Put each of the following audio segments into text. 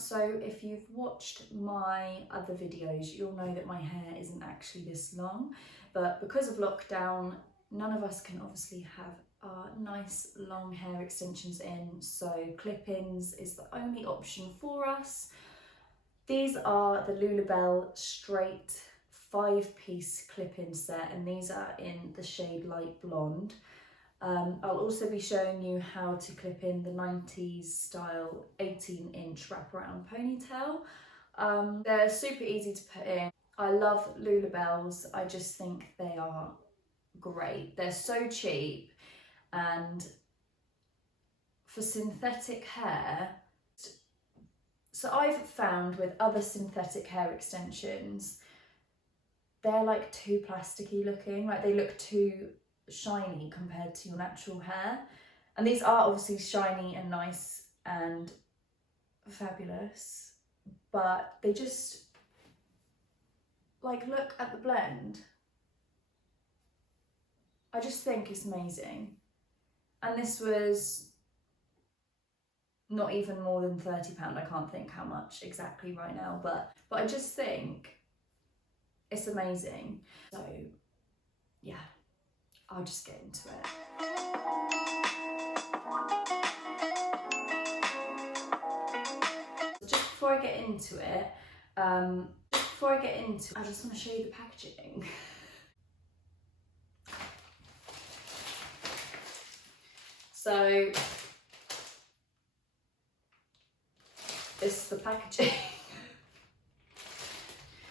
So if you've watched my other videos, you'll know that my hair isn't actually this long, but because of lockdown, none of us can obviously have our nice long hair extensions in, so clip-ins is the only option for us. These are the Lullabellz straight 5-piece clip-in set, and these are in the shade light blonde. I'll also be showing you how to clip in the 90s style 18-inch wraparound ponytail. They're super easy to put in. I love Lullabellz. I just think they are great. They're so cheap, and for synthetic hair, so I've found with other synthetic hair extensions, they're like too plasticky looking, like they look too shiny compared to your natural hair. And these are obviously shiny and nice and fabulous, but they just, like, look at the blend. I just think it's amazing. And this was not even more than £30. I can't think how much exactly right now, but I just think it's amazing. So yeah, I'll just get into it. Just before I get into it, I just want to show you the packaging. So this is the packaging.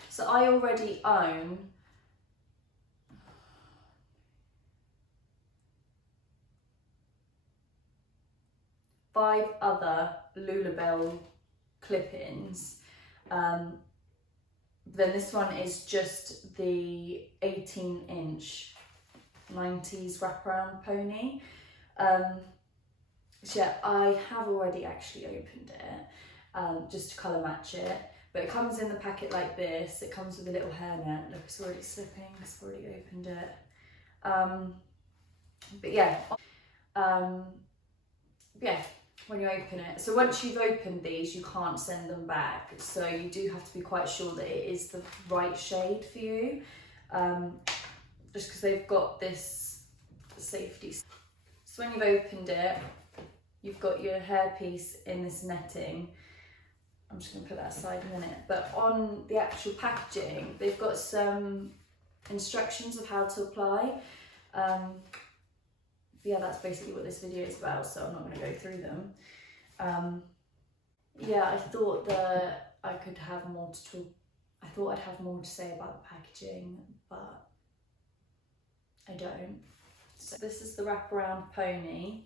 So I already own five other Lullabellz clip-ins. Then this one is just the 18-inch 90s wraparound pony. So yeah, I have already actually opened it, just to colour match it. But it comes in the packet like this. It comes with a little hairnet. Look, it's already slipping. It's already opened it. But yeah, when you open it. So once you've opened these, you can't send them back. So you do have to be quite sure that it is the right shade for you. Just because they've got this safety. So when you've opened it, you've got your hairpiece in this netting. I'm just going to put that aside in a minute. But on the actual packaging, they've got some instructions of how to apply. Yeah, that's basically what this video is about, so I'm not going to go through them. Yeah, I thought that I could have more to talk. I thought I'd have more to say about the packaging, but I don't. So this is the wraparound pony.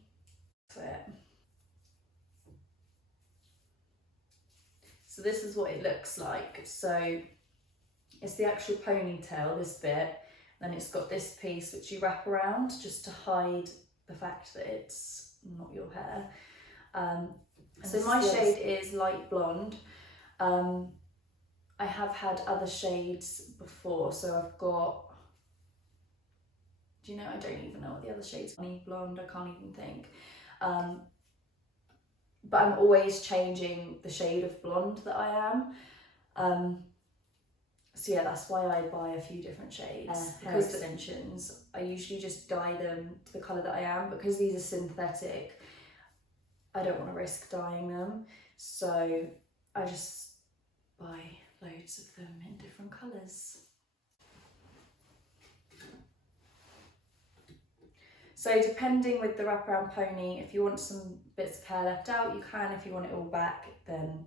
So this is what it looks like. So it's the actual ponytail, this bit, then it's got this piece which you wrap around just to hide the fact that it's not your hair. So my shade is light blonde. I have had other shades before, so I've got, do you know, I don't even know what the other shades are. Blonde, I can't even think. But I'm always changing the shade of blonde that I am. So yeah, that's why I buy a few different shades. Hair extensions, I usually just dye them to the colour that I am. Because these are synthetic, I don't want to risk dyeing them. So I just buy loads of them in different colours. So depending with the wraparound pony, if you want some bits of hair left out, you can. If you want it all back, then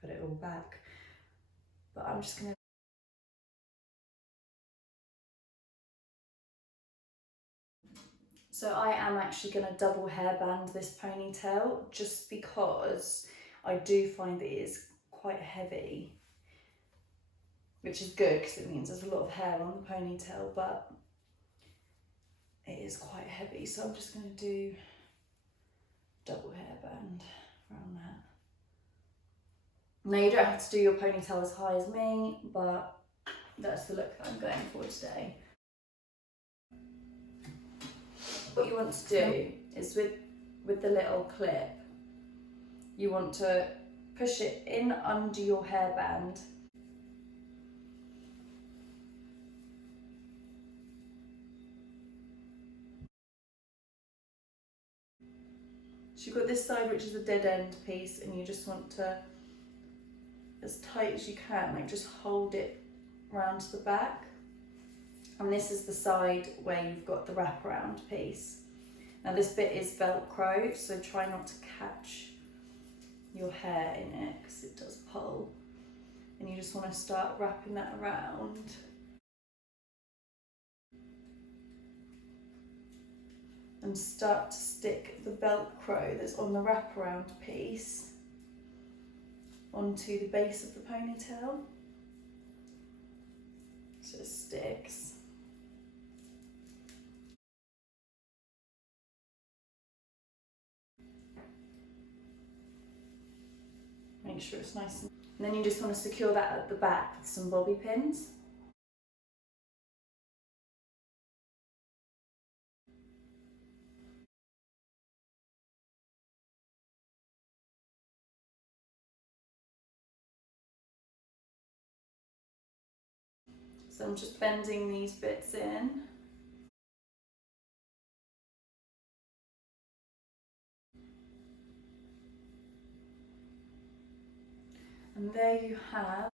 put it all back. But I'm just gonna... So I am actually gonna double hairband this ponytail just because I do find that it is quite heavy, which is good because it means there's a lot of hair on the ponytail, but it is quite heavy. So I'm just gonna do double hairband around that. Now you don't have to do your ponytail as high as me, but that's the look that I'm going for today. What you want to do is with the little clip, you want to push it in under your hairband. So you've got this side which is a dead end piece, and you just want to, as tight as you can, like just hold it round to the back. And this is the side where you've got the wraparound piece. Now this bit is Velcro, so try not to catch your hair in it because it does pull. And you just want to start wrapping that around. And start to stick the Velcro that's on the wraparound piece onto the base of the ponytail, so it sticks. Make sure it's nice, and then you just want to secure that at the back with some bobby pins. So I'm just bending these bits in. And there you have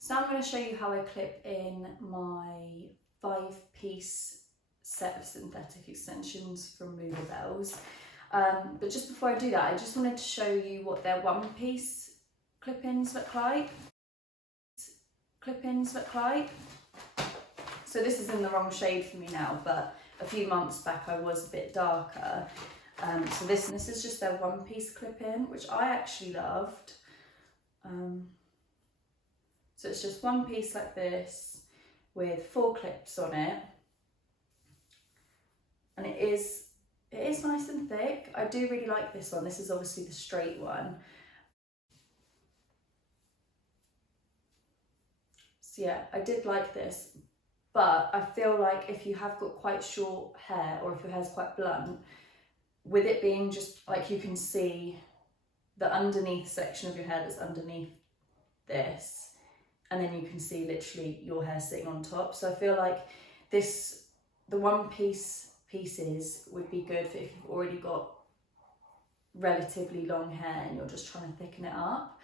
So now I'm going to show you how I clip in my 5-piece set of synthetic extensions from Lullabellz. But just before I do that, I just wanted to show you what their 1-piece clip-ins look like. So this is in the wrong shade for me now, but a few months back I was a bit darker. So this is just their 1-piece clip-in, which I actually loved. So it's just 1 piece like this with 4 clips on it, and it is nice and thick. I do really like this one. This is obviously the straight one. So yeah, I did like this, but I feel like if you have got quite short hair, or if your hair's quite blunt, with it being just like, you can see the underneath section of your hair that's underneath this, and then you can see literally your hair sitting on top. So I feel like the 1-piece pieces would be good for if you've already got relatively long hair and you're just trying to thicken it up,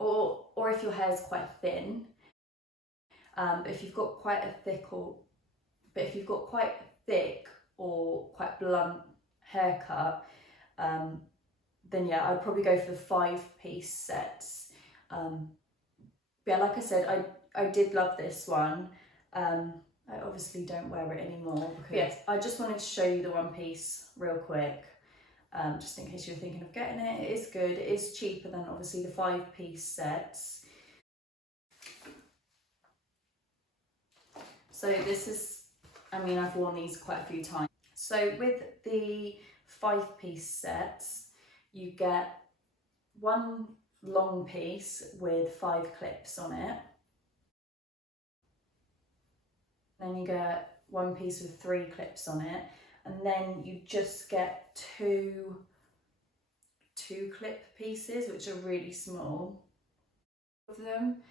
or if your hair is quite thin. But if you've got quite a thick or quite blunt haircut, then yeah, I'd probably go for the 5-piece sets. Yeah, like I said, I did love this one. I obviously don't wear it anymore because yes, I just wanted to show you the 1-piece real quick, just in case you're thinking of getting it. It is good. It is cheaper than obviously the 5-piece sets. So this is, I mean, I've worn these quite a few times. So with the 5-piece sets, you get 1 long piece with 5 clips on it. Then you get 1 piece with 3 clips on it, and then you just get 2 clip pieces, which are really small of them.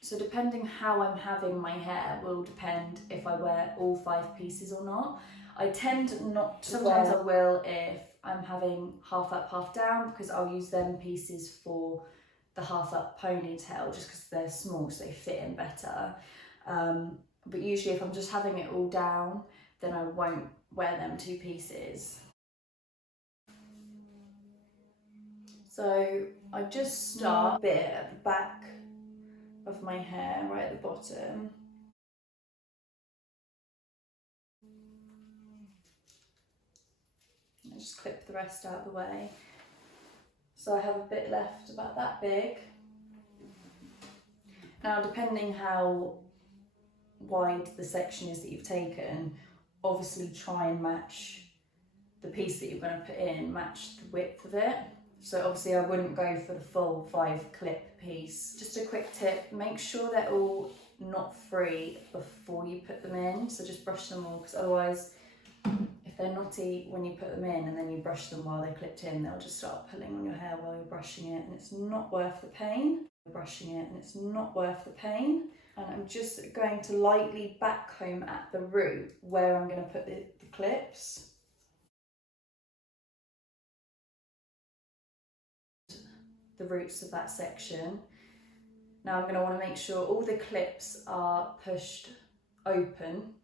So depending how I'm having my hair will depend if I wear all 5 pieces or not. I tend not to. Sometimes I will if I'm having half up, half down, because I'll use them pieces for the half up ponytail just because they're small, so they fit in better. But usually if I'm just having it all down, then I won't wear them 2 pieces. So I just start a bit at the back of my hair, right at the bottom. I just clip the rest out of the way. So I have a bit left about that big. Now, depending how wide the section is that you've taken, obviously try and match the piece that you're going to put in, match the width of it. So obviously I wouldn't go for the full 5 clip piece. Just a quick tip, make sure they're all knot free before you put them in. So just brush them all, because otherwise if they're knotty when you put them in and then you brush them while they're clipped in, they'll just start pulling on your hair while you're brushing it, and it's not worth the pain. Brushing it, and it's not worth the pain. And I'm just going to lightly back comb at the root where I'm going to put the clips. The roots of that section. Now I'm going to want to make sure all the clips are pushed open,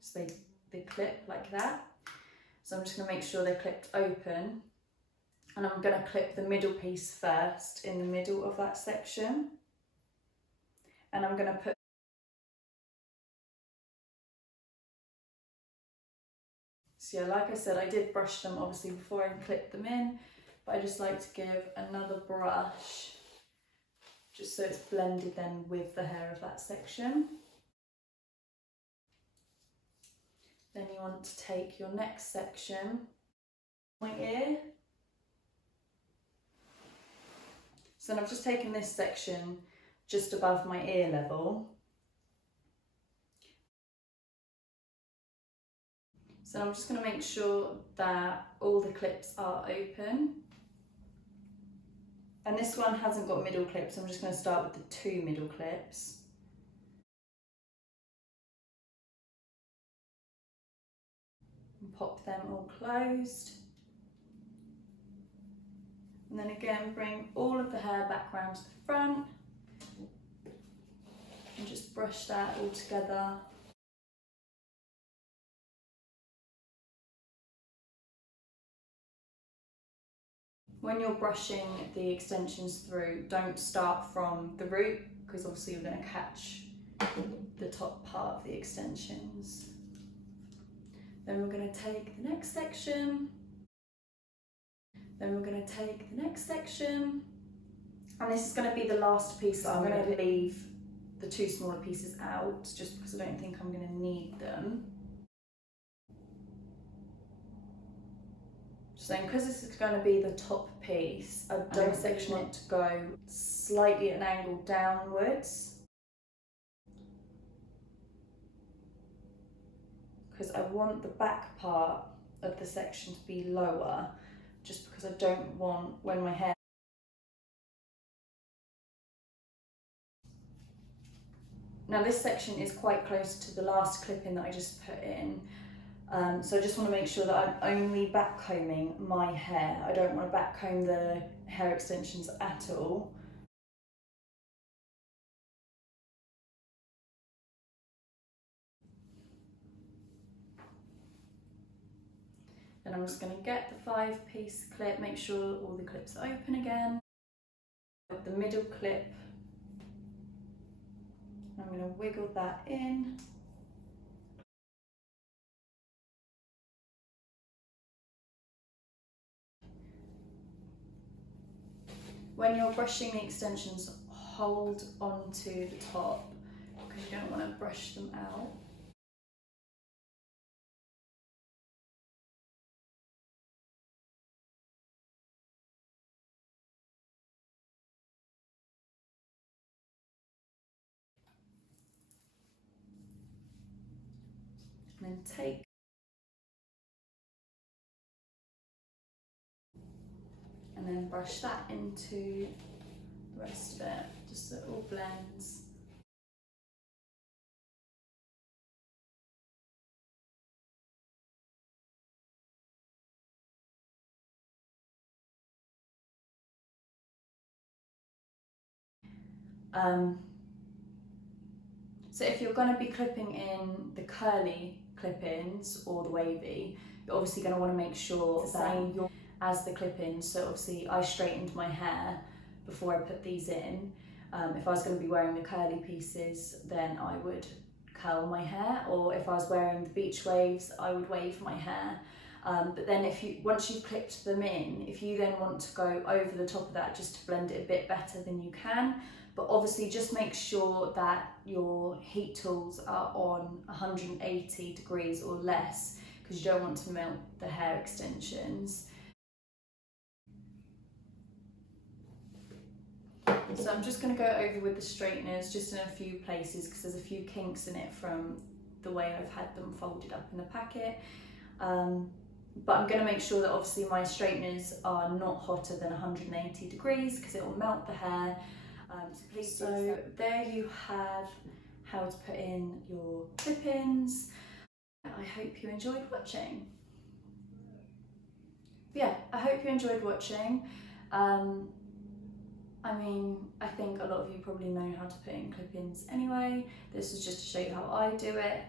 so they clip like that. So I'm just going to make sure they're clipped open, and I'm going to clip the middle piece first in the middle of that section, and I'm going to put, so yeah, like I said, I did brush them obviously before I clipped them in, but I just like to give another brush just so it's blended then with the hair of that section. Then you want to take your next section, my ear. So then I've just taken this section just above my ear level. So I'm just going to make sure that all the clips are open. And this one hasn't got middle clips, so I'm just going to start with the 2 middle clips. And pop them all closed. And then again, bring all of the hair back round to the front. And just brush that all together. When you're brushing the extensions through, don't start from the root, because obviously you're going to catch the top part of the extensions. Then we're going to take the next section. Then we're going to take the next section. And this is going to be the last piece that I'm going to leave the 2 smaller pieces out, just because I don't think I'm going to need them. So because this is going to be the top piece, I don't section it to go slightly at an angle downwards, because I want the back part of the section to be lower, just because I don't want, when my hair, now this section is quite close to the last clip-in that I just put in. So I just want to make sure that I'm only back combing my hair. I don't want to back comb the hair extensions at all. Then I'm just going to get the 5-piece clip, make sure all the clips are open again. With the middle clip, I'm going to wiggle that in. When you're brushing the extensions, hold onto the top, because you don't want to brush them out. And then take and then brush that into the rest of it, just so it all blends. So if you're going to be clipping in the curly clip-ins or the wavy, you're obviously going to want to make sure that you're as the clip-ins. So obviously I straightened my hair before I put these in. If I was going to be wearing the curly pieces, then I would curl my hair, or if I was wearing the beach waves, I would wave my hair. But then once you've clipped them in, if you then want to go over the top of that just to blend it a bit better, then you can. But obviously just make sure that your heat tools are on 180 degrees or less, because you don't want to melt the hair extensions. So I'm just going to go over with the straighteners just in a few places because there's a few kinks in it from the way I've had them folded up in the packet. But I'm going to make sure that obviously my straighteners are not hotter than 180 degrees because it will melt the hair. So there you have how to put in your clip-ins. I hope you enjoyed watching. Yeah, I hope you enjoyed watching. I mean, I think a lot of you probably know how to put in clip-ins anyway. This was just to show you how I do it.